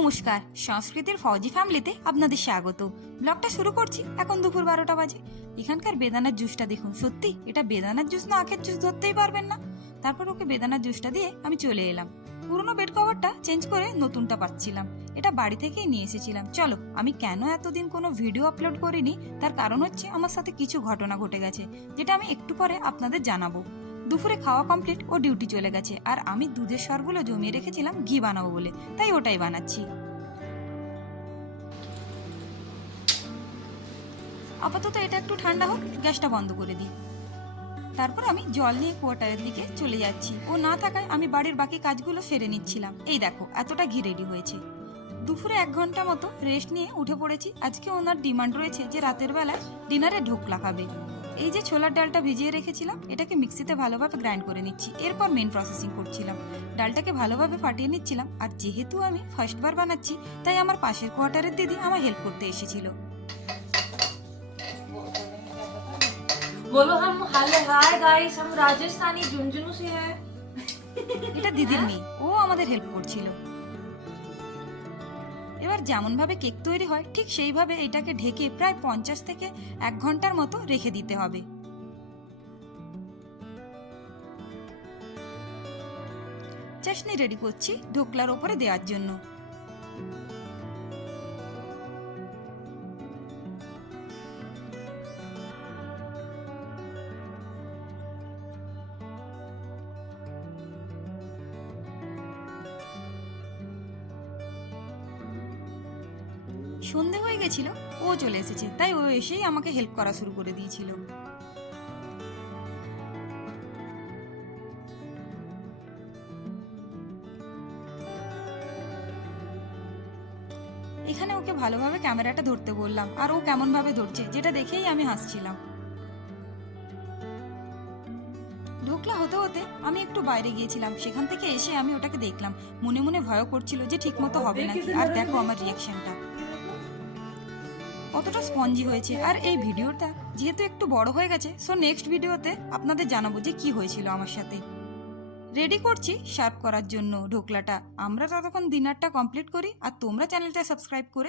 নমস্কার। সংস্কৃতির ফৌজি ফ্যামিলিতে আপনাদের স্বাগত। ব্লগটা শুরু করছি এখন দুপুর বারোটা বাজে। এখানকার বেদানার জুসটা দেখুন, সত্যি? এটা বেদানার জুস না আখের জুস ধরতেই পারবেন না। তারপর ওকে বেদানার জুসটা দিয়ে আমি চলে এলাম। পুরনো বেড কভারটা চেঞ্জ করে নতুনটা পাচ্ছিলাম। এটা বাড়ি থেকেই নিয়ে এসেছিলাম। চলো, আমি কেন এতদিন কোনো ভিডিও আপলোড করিনি? তার কারণ হচ্ছে আমার সাথে কিছু ঘটনা ঘটে গেছে, যেটা আমি একটু পরে আপনাদের জানাব। দুপুরে খাওয়া কমপ্লিট ও ডিউটি চলে গেছে। আর আমি দুধের স্বরগুলো জমিয়ে রেখেছিলাম, ঘি বানাবো বলে। তাই ওটাই বানাচ্ছি। আপাতত এটা একটু ঠান্ডা হোক, গ্যাসটা বন্ধ করে দিই। তারপর আমি জল নিয়ে কোয়ার্টারের দিকে চলে যাচ্ছি। ও না থাকায় আমি বাড়ির বাকি কাজগুলো সেরে নিচ্ছিলাম। এই দেখো, এতটা ঘি রেডি হয়েছে। দুপুরে এক ঘণ্টা মতো রেস্ট নিয়ে উঠে পড়েছি। আজকে ওনার ডিমান্ড রয়েছে যে রাতের বেলায় ডিনারে ঢোকলা খাবে। এই যে ছোলার ডালটা ভিজিয়ে রেখেছিলাম এটাকে মিক্সিতে ভালোভাবে গ্রাইন্ড করে নিচ্ছি। এরপর মেন প্রসেসিং করছিলাম। ডালটাকে ভালোভাবে ফাটিয়ে নিচ্ছিলাম। আর যেহেতু আমি ফার্স্টবার বানাচ্ছি তাই আমার পাশের কোয়ার্টারের দিদি আমার হেল্প করতে এসেছিল। বলো হাম হাই গাইস হাম রাজস্থানি ঝুনঝুনু সে এটা দিদির মেয়ে। ও আমাদের হেল্প করছিল। এবার যেমনভাবে কেক তৈরি হয়, ঠিক সেইভাবে এটাকে ঢেকে প্রায় পঞ্চাশ থেকে এক ঘণ্টার মতো রেখে দিতে হবে। চাশনি রেডি করছি ঢোকলার ওপরে দেওয়ার জন্য। সন্ধে হয়ে গেছিল ও চলে এসেছে তাই ও এসেই আমাকে হেল্প করা শুরু করে দিয়েছিল। এখানে ওকে ভালোভাবে ক্যামেরাটা ধরতে বললাম আর ও কেমন ভাবে ধরছে যেটা দেখেই আমি হাসছিলাম। ঢোকলা হতে হতে আমি একটু বাইরে গিয়েছিলাম সেখান থেকে এসে আমি ওটাকে দেখলাম মনে মনে ভয় করছিল যে ঠিকমতো হবে নাকি আর দেখো আমার রিয়াকশনটা কতটা স্পঞ্জি হয়েছে আর এই ভিডিওটা যেহেতু একটু বড় হয়ে গেছে সো নেক্সট ভিডিওতে আপনাদের জানাব যে কি হয়েছিল আমার সাথে। রেডি করছি সার্ভ করার জন্য ঢোকলাটা। আমরা ততক্ষণ ডিনারটা কমপ্লিট করি আর তোমরা চ্যানেলটা সাবস্ক্রাইব করে